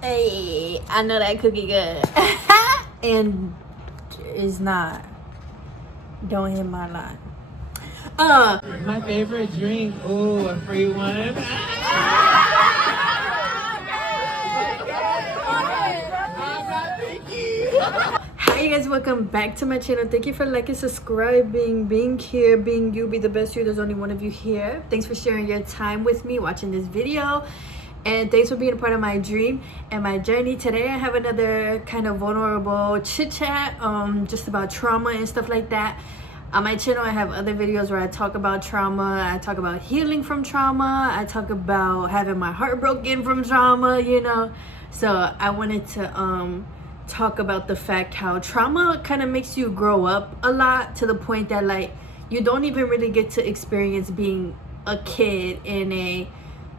Hey, I know that cookie good. And it's not. Don't hit my line. My favorite drink. Ooh, a free one. Hi you guys, welcome back to my channel. Thank you for liking, subscribing, being here, being you, be the best you. There's only one of you here. Thanks for sharing your time with me watching this video, and thanks for being a part of my dream and my journey. Today I have another kind of vulnerable chit chat just about trauma and stuff like that. On my channel I have other videos where I talk about trauma, I talk about healing from trauma, I talk about having my heart broken from trauma, you know. So I wanted to talk about the fact how trauma kind of makes you grow up a lot, to the point that like you don't even really get to experience being a kid in a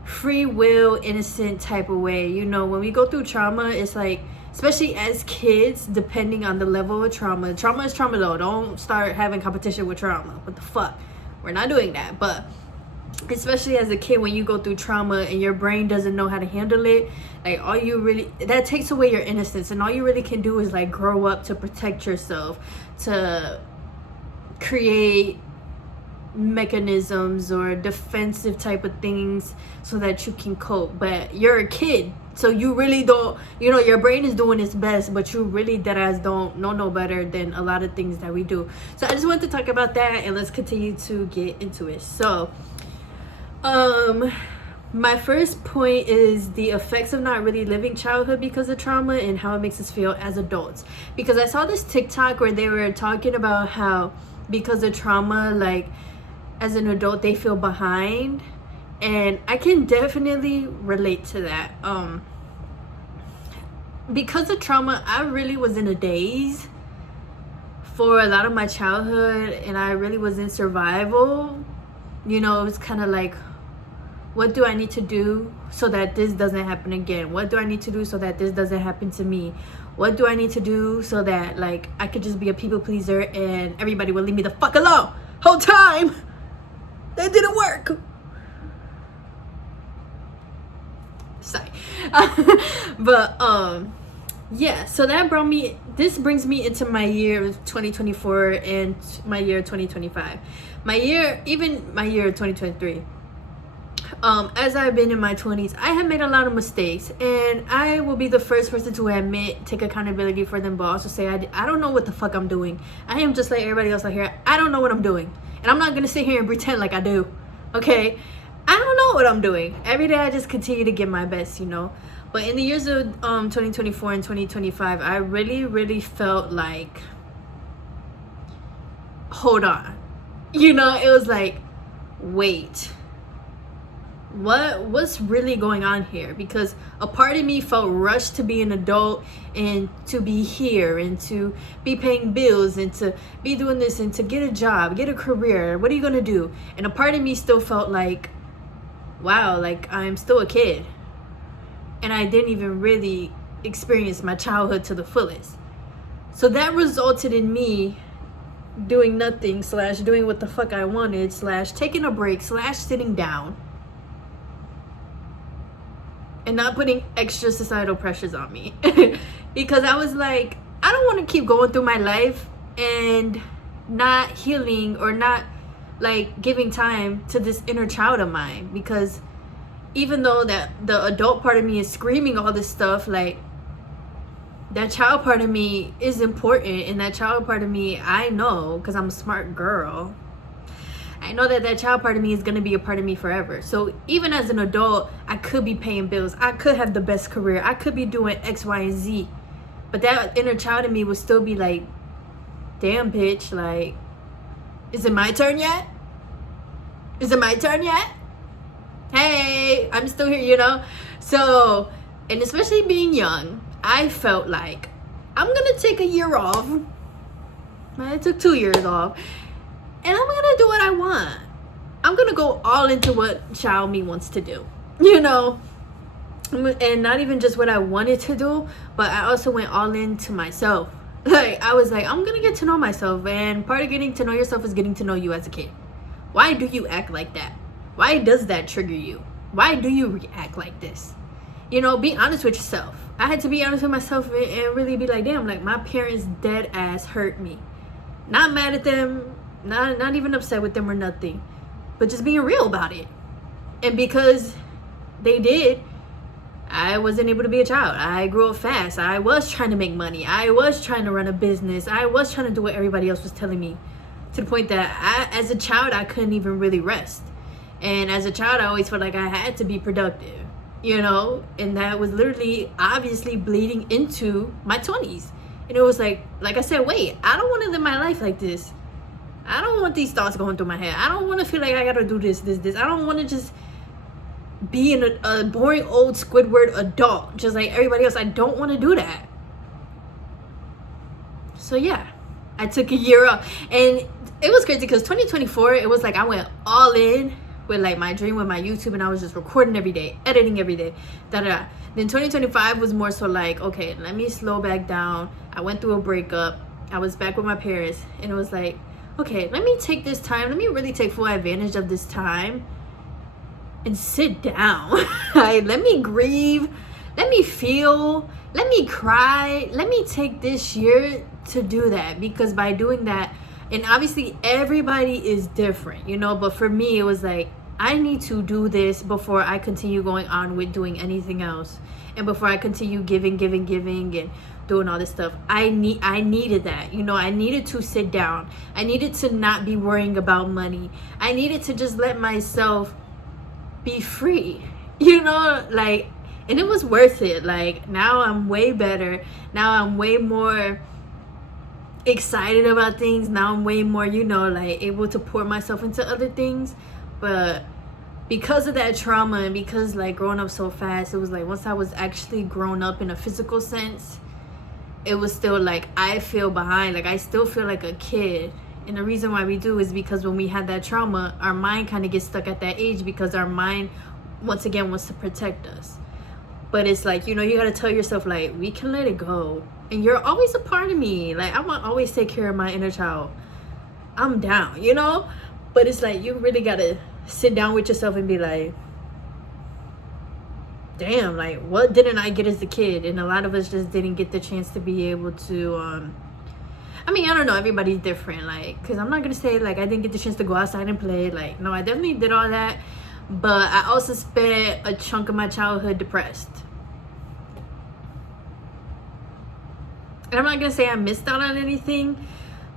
free will, innocent type of way. You know, when we go through trauma, it's like, especially as kids, depending on the level of trauma is trauma though. Don't start having competition with trauma. What the fuck, we're not doing that. But especially as a kid, when you go through trauma and your brain doesn't know how to handle it, like all you really, that takes away your innocence, and all you really can do is like grow up to protect yourself, to create mechanisms or defensive type of things so that you can cope. But you're a kid, so you really don't, you know, your brain is doing its best, but you really deadass don't know no better than a lot of things that we do. So I just wanted to talk about that, and let's continue to get into it. So my first point is the effects of not really living childhood because of trauma and how it makes us feel as adults. Because I saw this TikTok where they were talking about how because of trauma, like as an adult they feel behind, and I can definitely relate to that. Because of trauma, I really was in a daze for a lot of my childhood, and I really was in survival. You know, it was kind of like, what do I need to do so that this doesn't happen again? What do I need to do so that this doesn't happen to me? What do I need to do so that like I could just be a people pleaser and everybody will leave me the fuck alone? Whole time that didn't work. Sorry. But yeah, so that brings me into my year 2024 and my year 2025. My year 2023. As I've been in my 20s, I have made a lot of mistakes, and I will be the first person to admit, take accountability for them, but also say I don't know what the fuck I'm doing. I am just like everybody else out here. I don't know what I'm doing, and I'm not gonna sit here and pretend like I do. Okay, I don't know what I'm doing. Every day I just continue to give my best, you know. But in the years of 2024 and 2025, I really felt like, hold on, you know. It was like, wait, what's really going on here? Because a part of me felt rushed to be an adult and to be here and to be paying bills and to be doing this and to get a job, get a career. What are you gonna do? And a part of me still felt like, wow, like I'm still a kid, and I didn't even really experience my childhood to the fullest. So that resulted in me doing nothing / doing what the fuck I wanted / taking a break / sitting down and not putting extra societal pressures on me. Because I was like, I don't want to keep going through my life and not healing or not like giving time to this inner child of mine. Because even though that the adult part of me is screaming all this stuff, like that child part of me is important, and that child part of me, I know, because I'm a smart girl, I know that child part of me is going to be a part of me forever. So even as an adult, I could be paying bills, I could have the best career, I could be doing X, Y, and Z, but that inner child of me would still be like, damn bitch, like, is it my turn yet? Is it my turn yet? Hey, I'm still here, you know. So, and especially being young, I felt like I'm gonna take a year off. I took 2 years off, and I'm gonna do what I want. I'm gonna go all into what child me wants to do, you know. And not even just what I wanted to do, but I also went all into myself. Like I was like, I'm gonna get to know myself, and part of getting to know yourself is getting to know you as a kid. Why do you act like that? Why does that trigger you? Why do you react like this? You know, be honest with yourself. I had to be honest with myself and really be like, damn, like my parents dead ass hurt me. Not mad at them, not even upset with them or nothing, but just being real about it. And because they did, I wasn't able to be a child. I grew up fast. I was trying to make money. I was trying to run a business. I was trying to do what everybody else was telling me, to the point that as a child, I couldn't even really rest. And as a child, I always felt like I had to be productive, you know, and that was literally obviously bleeding into my 20s. And it was like I said, wait, I don't want to live my life like this. I don't want these thoughts going through my head. I don't want to feel like I got to do this. I don't want to just be in a boring old Squidward adult just like everybody else. I don't want to do that. So yeah, I took a year off, and it was crazy because 2024, it was like I went all in with like my dream with my YouTube, and I was just recording every day, editing every day, da. Then 2025 was more so like, okay, let me slow back down. I went through a breakup. I was back with my parents, and it was like, okay, let me take this time. Let me really take full advantage of this time and sit down. Like, let me grieve. Let me feel. Let me cry. Let me take this year to do that, because by doing that, and obviously everybody is different, you know, but for me it was like, I need to do this before I continue going on with doing anything else, and before I continue giving and doing all this stuff. I needed that, you know. I needed to sit down. I needed to not be worrying about money. I needed to just let myself be free, you know, like, and it was worth it. Like, now I'm way better. Now I'm way more excited about things. Now I'm way more, you know, like able to pour myself into other things. But because of that trauma, and because like growing up so fast, it was like once I was actually grown up in a physical sense, it was still like I feel behind. Like I still feel like a kid. And the reason why we do is because when we had that trauma, our mind kind of gets stuck at that age, because our mind once again wants to protect us. But it's like, you know, you got to tell yourself, like, we can let it go. And you're always a part of me. Like, I want to always take care of my inner child. I'm down, you know? But it's like, you really got to sit down with yourself and be like, damn, like, what didn't I get as a kid? And a lot of us just didn't get the chance to be able to, I mean, I don't know, everybody's different, like, because I'm not going to say, like, I didn't get the chance to go outside and play. Like, no, I definitely did all that. But I also spent a chunk of my childhood depressed. And I'm not going to say I missed out on anything,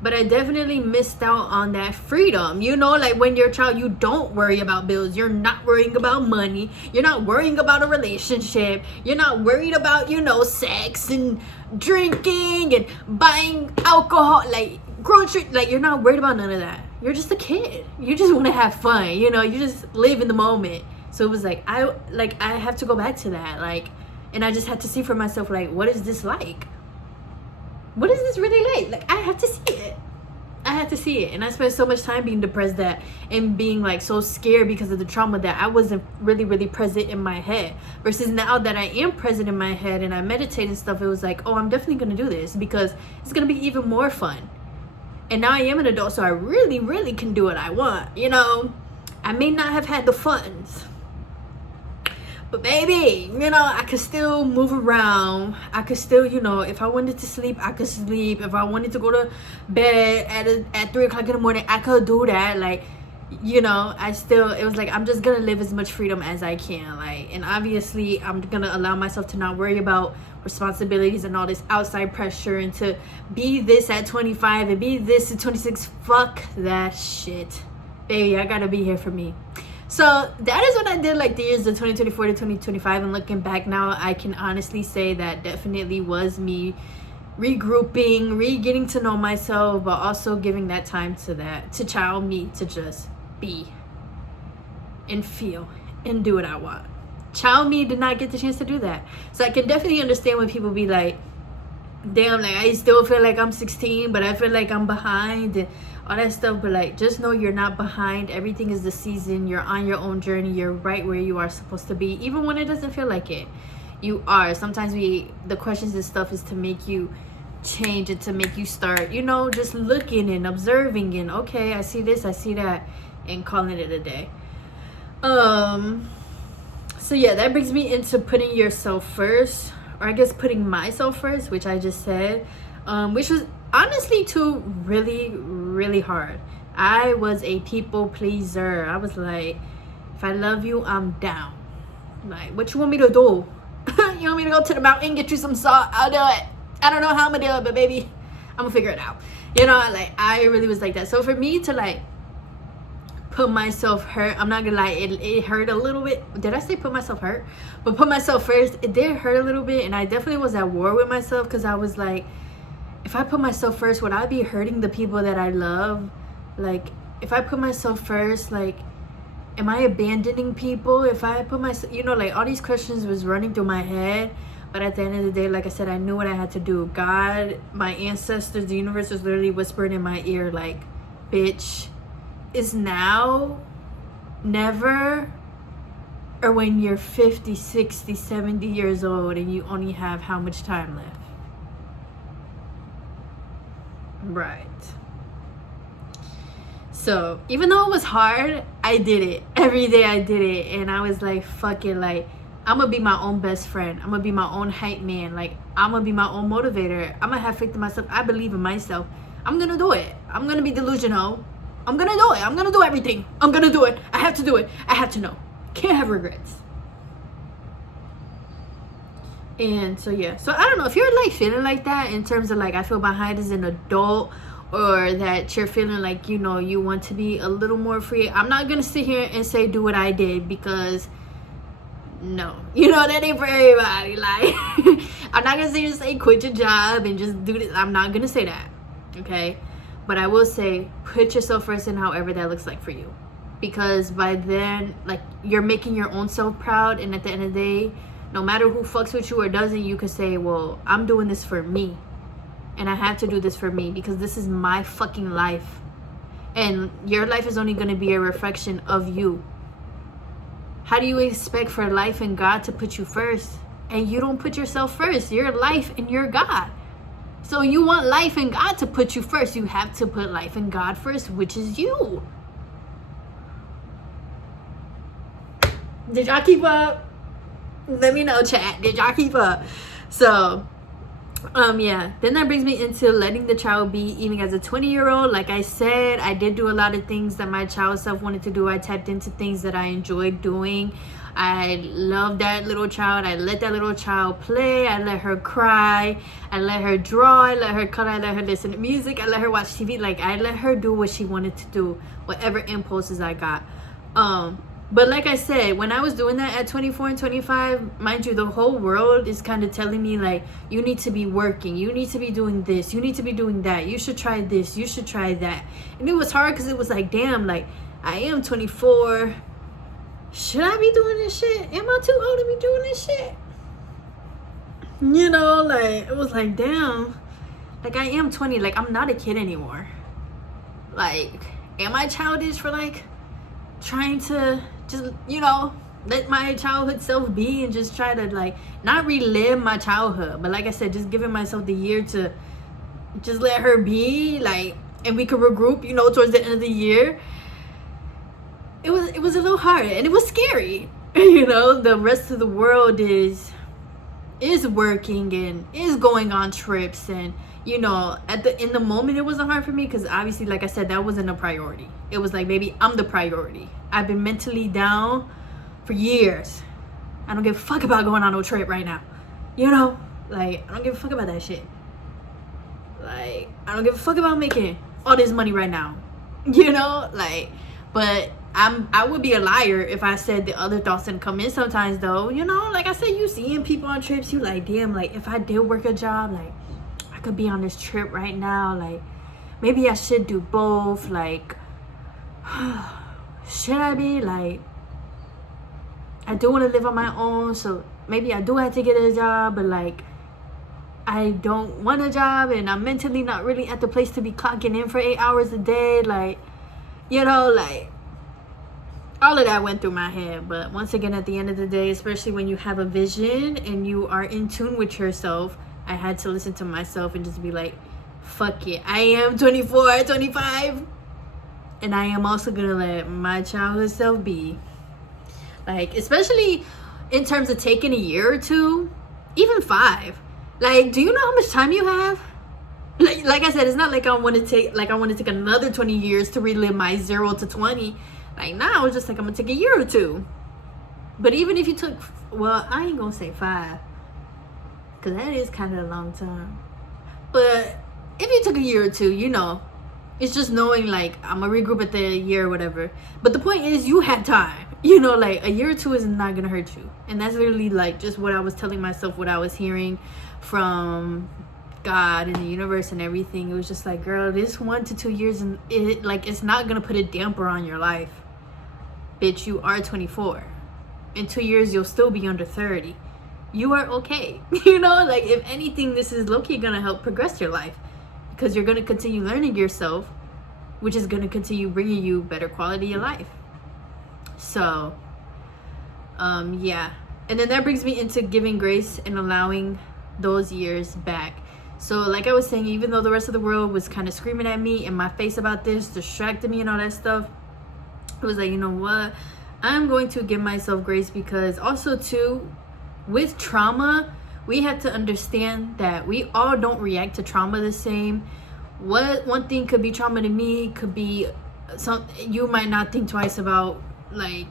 but I definitely missed out on that freedom. You know, like when you're a child, you don't worry about bills. You're not worrying about money. You're not worrying about a relationship. You're not worried about, you know, sex and drinking and buying alcohol, like grocery. Like, you're not worried about none of that. You're just a kid. You just want to have fun. You know, you just live in the moment. So it was like, I have to go back to that. Like, and I just had to see for myself, like, what is this like? What is this really like? Like, I have to see it. I had to see it. And I spent so much time being depressed and being like so scared because of the trauma that I wasn't really present in my head. Versus now that I am present in my head and I meditate and stuff, it was like, oh, I'm definitely going to do this because it's going to be even more fun. And now I am an adult, so I really can do what I want. You know, I may not have had the funds, but baby, you know, I could still move around. I could still, you know, if I wanted to sleep, I could sleep. If I wanted to go to bed at 3 o'clock in the morning, I could do that. Like, you know, it was like, I'm just gonna live as much freedom as I can. Like, and obviously I'm gonna allow myself to not worry about responsibilities and all this outside pressure, and to be this at 25 and be this at 26. Fuck that shit, baby. I gotta be here for me. So that is what I did, like the years of 2024 to 2025. And looking back now, I can honestly say that definitely was me regrouping, getting to know myself, but also giving that time to child me to just be and feel and do what I want. Child me did not get the chance to do that. So I can definitely understand when people be like, damn, like I still feel like I'm 16, but I feel like I'm behind and all that stuff. But like, just know you're not behind. Everything is the season. You're on your own journey. You're right where you are supposed to be, even when it doesn't feel like it. You are. Sometimes the questions and stuff is to make you change and to make you start, you know, just looking and observing and, okay, I see this, I see that, and calling it a day. So yeah, that brings me into putting yourself first, or I guess putting myself first, which I just said, which was honestly too really hard. I was a people pleaser. I was like, if I love you, I'm down. Like, what you want me to do? You want me to go to the mountain, get you some salt? I'll do it. I don't know how I'm gonna do it, but baby, I'm gonna figure it out. You know, like, I really was like that. So for me to like put myself hurt, I'm not gonna lie, it hurt a little bit. Did I say put myself hurt? But put myself first, it did hurt a little bit. And I definitely was at war with myself, because I was like, if I put myself first, would I be hurting the people that I love? Like, if I put myself first, like, am I abandoning people? If I put myself, you know, like, all these questions was running through my head. But at the end of the day, like I said, I knew what I had to do. God, my ancestors, the universe was literally whispering in my ear, like, bitch, is now, never, or when you're 50, 60, 70 years old and you only have how much time left? Right. So even though it was hard, I did it. Every day I did it. And I was like, fuck it. Like, I'm gonna be my own best friend. I'm gonna be my own hype man. Like, I'm gonna be my own motivator. I'm gonna have faith in myself. I believe in myself. I'm gonna do it. I'm gonna be delusional. I'm gonna do it. I'm gonna do everything. I'm gonna do it. I have to do it. I have to know. Can't have regrets. And so yeah, so I don't know if you're like feeling like that in terms of like, I feel behind as an adult, or that you're feeling like, you know, you want to be a little more free. I'm not gonna sit here and say do what I did, because no, you know, that ain't for everybody. Like, I'm not gonna sit here and say quit your job and just do this. I'm not gonna say that, okay? But I will say, put yourself first in however that looks like for you, because by then, like, you're making your own self proud. And at the end of the day, no matter who fucks with you or doesn't, you can say, well, I'm doing this for me, and I have to do this for me, because this is my fucking life, and your life is only going to be a reflection of you. How do you expect for life and God to put you first, and you don't put yourself first? Your life and your God. So you want life and God to put you first, you have to put life and God first, which is you. Did y'all keep up? Let me know, chat. Did y'all keep up? So yeah, then that brings me into letting the child be. Even as a 20-year-old, like I said, I did do a lot of things that my child self wanted to do. I tapped into things that I enjoyed doing. I loved that little child. I let that little child play. I let her cry. I let her draw. I let her color. I let her listen to music. I let her watch TV. Like, I let her do what she wanted to do, whatever impulses I got. But like I said, when I was doing that at 24 and 25, mind you, the whole world is kind of telling me, like, you need to be working, you need to be doing this, you need to be doing that, you should try this, you should try that. And it was hard, because it was like, damn, like, I am 24. Should I be doing this shit? Am I too old to be doing this shit? You know, like, it was like, damn, like, I am 20. Like, I'm not a kid anymore. Like, am I childish for, like, trying to just, you know, let my childhood self be and just try to, like, not relive my childhood, but like I said, just giving myself the year to just let her be, like, and we could regroup, you know, towards the end of the year. It was a little hard, and it was scary. You know, the rest of the world is working and is going on trips, and you know, in the moment it wasn't hard for me, because obviously, like I said, that wasn't a priority. It was like, baby, I'm the priority. I've been mentally down for years. I don't give a fuck about going on no trip right now. You know, like, I don't give a fuck about that shit. Like, I don't give a fuck about making all this money right now. You know, like, but I would be a liar if I said the other thoughts didn't come in sometimes, though. You know, like I said, you seeing people on trips, you like, damn, like, if I did work a job, like, I could be on this trip right now. Like, maybe I should do both. Like, should I be? Like, I do want to live on my own, so maybe I do have to get a job, but like, I don't want a job, and I'm mentally not really at the place to be clocking in for 8 hours a day. Like, you know, like, all of that went through my head. But once again, at the end of the day, especially when you have a vision and you are in tune with yourself, I had to listen to myself and just be like, fuck it, I am 24, 25, and I am also gonna let my childhood self be. Like, especially in terms of taking a year or two, even 5. Like, do you know how much time you have? Like I said, it's not like I want to take another 20 years to relive my 0 to 20. Like, now it's just like I'm gonna take a year or two. But even if you took, well, I ain't gonna say 5, because that is kind of a long time. But if you took a year or two, you know, it's just knowing, like, I'm gonna regroup at the year or whatever. But the point is, you had time. You know, like, a year or two is not gonna hurt you. And that's literally, like, just what I was telling myself, what I was hearing from God and the universe and everything. It was just like, girl, this 1 to 2 years, and it, like, it's not gonna put a damper on your life. Bitch, you are 24. In 2 years, you'll still be under 30. You are okay. You know, like, if anything, this is low-key gonna help progress your life, because you're gonna continue learning yourself, which is gonna continue bringing you better quality of life. So, yeah. And then that brings me into giving grace and allowing those years back. So, like I was saying, even though the rest of the world was kind of screaming at me in my face about this, distracting me and all that stuff, it was like, you know what? I'm going to give myself grace, because also too, with trauma, we have to understand that we all don't react to trauma the same. What one thing could be trauma to me could be something you might not think twice about, like,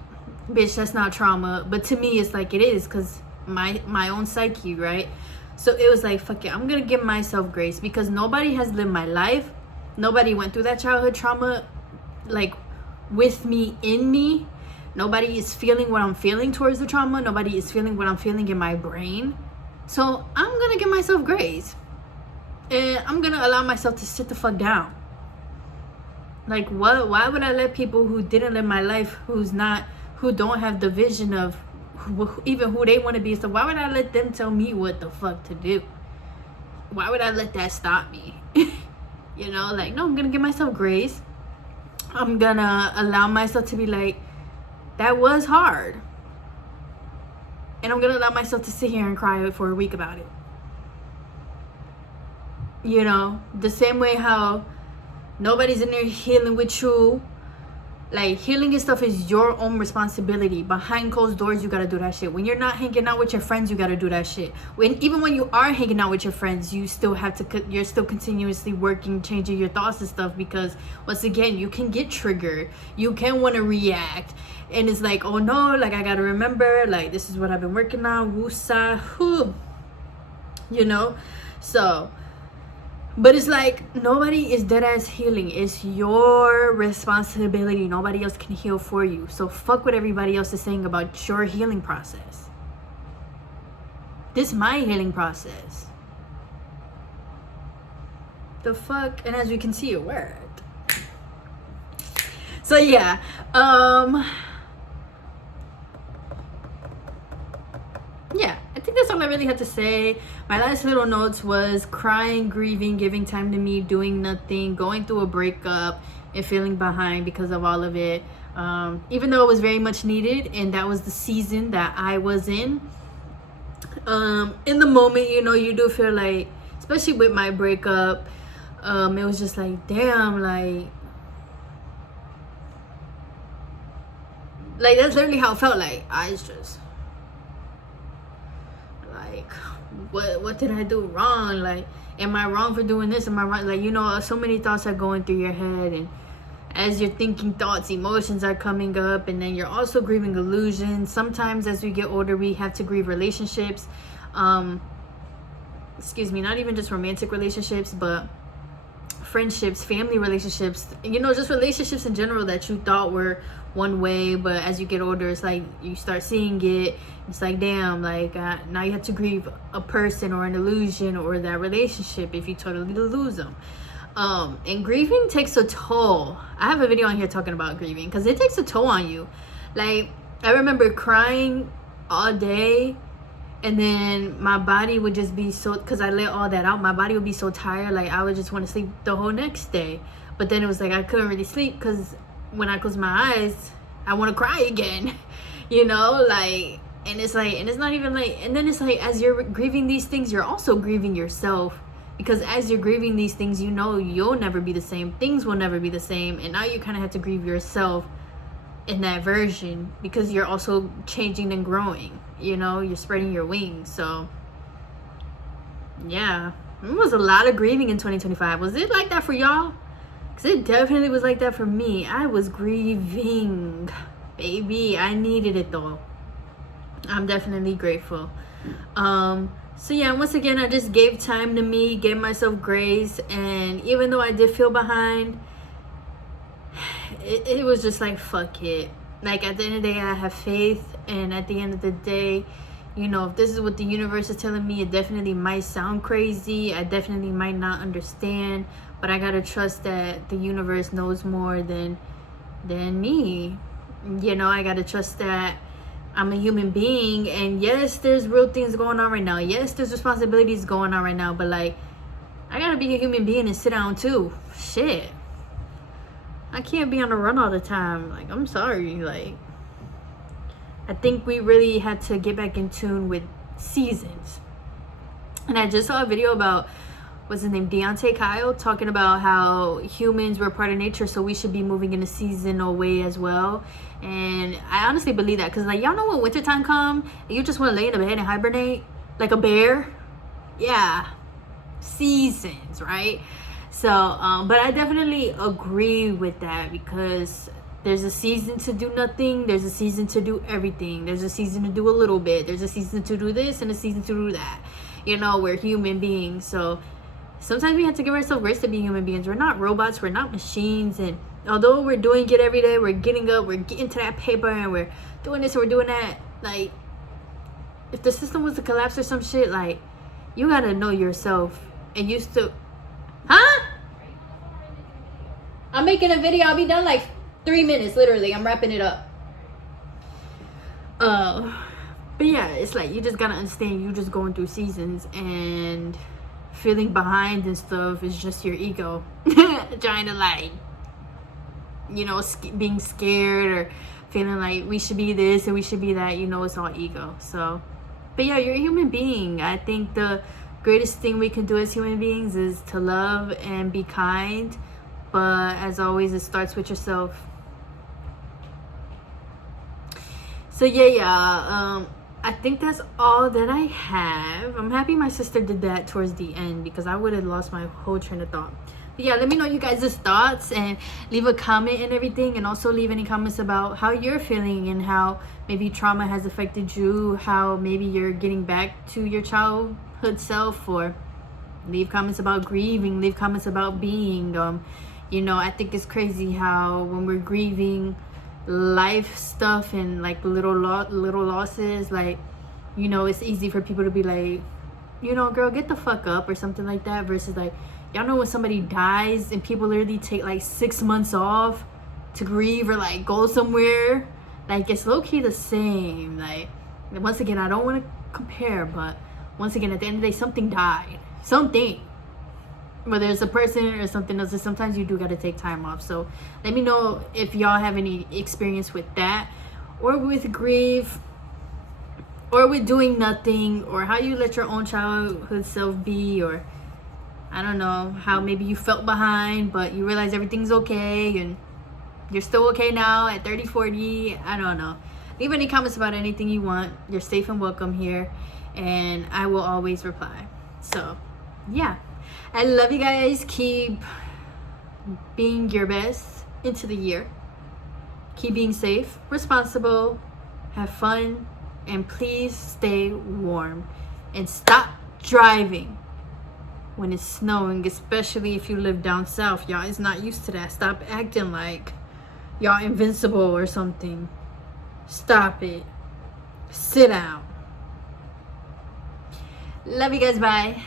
bitch, that's not trauma, but to me it's like it is, because my own psyche, right? So it was like, fuck it, I'm gonna give myself grace, because nobody has lived my life, nobody went through that childhood trauma, like, with me, in me. Nobody is feeling what I'm feeling towards the trauma. Nobody is feeling what I'm feeling in my brain. So I'm gonna give myself grace, and I'm gonna allow myself to sit the fuck down. Like, what? Why would I let people who didn't live my life, who don't have the vision of even who they want to be, so why would I let them tell me what the fuck to do? Why would I let that stop me? You know, like, no, I'm gonna give myself grace. I'm gonna allow myself to be like, that was hard, and I'm gonna allow myself to sit here and cry for a week about it. You know, the same way how nobody's in there healing with you. Like, healing and stuff is your own responsibility. Behind closed doors, you gotta do that shit. When you're not hanging out with your friends, you gotta do that shit. Even when you are hanging out with your friends, you still have to, you're still continuously working, changing your thoughts and stuff, because once again, you can get triggered. You can want to react, and it's like, oh no, like, I gotta remember, like, this is what I've been working on. Woosah, whoo, you know. So, but it's like, nobody is dead ass healing. It's your responsibility. Nobody else can heal for you. So fuck what everybody else is saying about your healing process. This is my healing process. The fuck? And as we can see, it worked. So yeah, yeah, I think that's all I really had to say. My last little notes was crying, grieving, giving time to me, doing nothing, going through a breakup, and feeling behind because of all of it. Even though it was very much needed, and that was the season that I was in the moment, you know, you do feel like, especially with my breakup, it was just like, damn, like that's literally how it felt. Like, I was just like, what did I do wrong? Like, am I wrong for doing this? Am I wrong? Like, you know, so many thoughts are going through your head, and as you're thinking thoughts, emotions are coming up, and then you're also grieving illusions. Sometimes as we get older, we have to grieve relationships, excuse me, not even just romantic relationships, but friendships, family relationships, you know, just relationships in general that you thought were one way, but as you get older, it's like you start seeing it. It's like, damn, like, now you have to grieve a person or an illusion or that relationship if you totally lose them. And grieving takes a toll. I have a video on here talking about grieving, because it takes a toll on you. Like, I remember crying all day, and then my body would just be so, because I let all that out, my body would be so tired, like I would just want to sleep the whole next day. But then it was like I couldn't really sleep, because when I close my eyes, I want to cry again. You know, like, and it's like, and it's not even like, and then it's like, as you're grieving these things, you're also grieving yourself, because as you're grieving these things, you know, you'll never be the same, things will never be the same, and now you kind of have to grieve yourself in that version, because you're also changing and growing, you know, you're spreading your wings. So yeah, it was a lot of grieving in 2025. Was it like that for y'all? Because it definitely was like that for me. I was grieving, baby. I needed it though. I'm definitely grateful. So yeah, once again, I just gave time to me, gave myself grace, and even though I did feel behind, it was just like, fuck it. Like, at the end of the day, I have faith, and at the end of the day, you know, if this is what the universe is telling me, it definitely might sound crazy. I definitely might not understand, but I gotta trust that the universe knows more than me. You know, I gotta trust that I'm a human being, and yes, there's real things going on right now. Yes, there's responsibilities going on right now, but like, I gotta be a human being and sit down too. Shit. I can't be on the run all the time. Like, I'm sorry. Like, I think we really had to get back in tune with seasons. And I just saw a video about, what's his name, Deontay Kyle, talking about how humans were part of nature, so we should be moving in a seasonal way as well. And I honestly believe that, because like, y'all know when wintertime come and you just want to lay in the bed and hibernate like a bear? Yeah, seasons, right? So but I definitely agree with that, because there's a season to do nothing, there's a season to do everything, there's a season to do a little bit, there's a season to do this and a season to do that. You know, we're human beings, so sometimes we have to give ourselves grace to be human beings. We're not robots, we're not machines. And although we're doing it every day, we're getting up, we're getting to that paper, and we're doing this and we're doing that, like, if the system was to collapse or some shit, like, you gotta know yourself, and you still, huh? I'm making a video. I'll be done like 3 minutes, literally. I'm wrapping it up. But yeah, it's like, you just gotta understand, you just going through seasons, and feeling behind and stuff is just your ego trying to, like, you know, being scared or feeling like we should be this and we should be that. You know, it's all ego. So, but yeah, you're a human being. I think the greatest thing we can do as human beings is to love and be kind, but as always, it starts with yourself. So yeah, I think that's all that I have. I'm happy my sister did that towards the end, because I would have lost my whole train of thought. But yeah, let me know you guys' thoughts, and leave a comment and everything, and also leave any comments about how you're feeling and how maybe trauma has affected you, how maybe you're getting back to your childhood self, or leave comments about grieving, leave comments about being. You know, I think it's crazy how when we're grieving life stuff and like little losses, like, you know, it's easy for people to be like, you know, girl, get the fuck up or something like that, versus like, y'all know when somebody dies and people literally take like 6 months off to grieve or like go somewhere. Like, it's low-key the same. Like, once again, I don't want to compare, but once again, at the end of the day, something died. Something, whether it's a person or something else, sometimes you do got to take time off. So let me know if y'all have any experience with that, or with grief, or with doing nothing, or how you let your own childhood self be, or I don't know, how maybe you felt behind but you realize everything's okay and you're still okay now at 30, 40. I don't know. Leave any comments about anything you want. You're safe and welcome here, and I will always reply. So yeah, I love you guys. Keep being your best into the year. Keep being safe, responsible, have fun, and please stay warm, and stop driving when it's snowing, especially if you live down south. Y'all is not used to that. Stop acting like y'all invincible or something. Stop it. Sit down. Love you guys. Bye.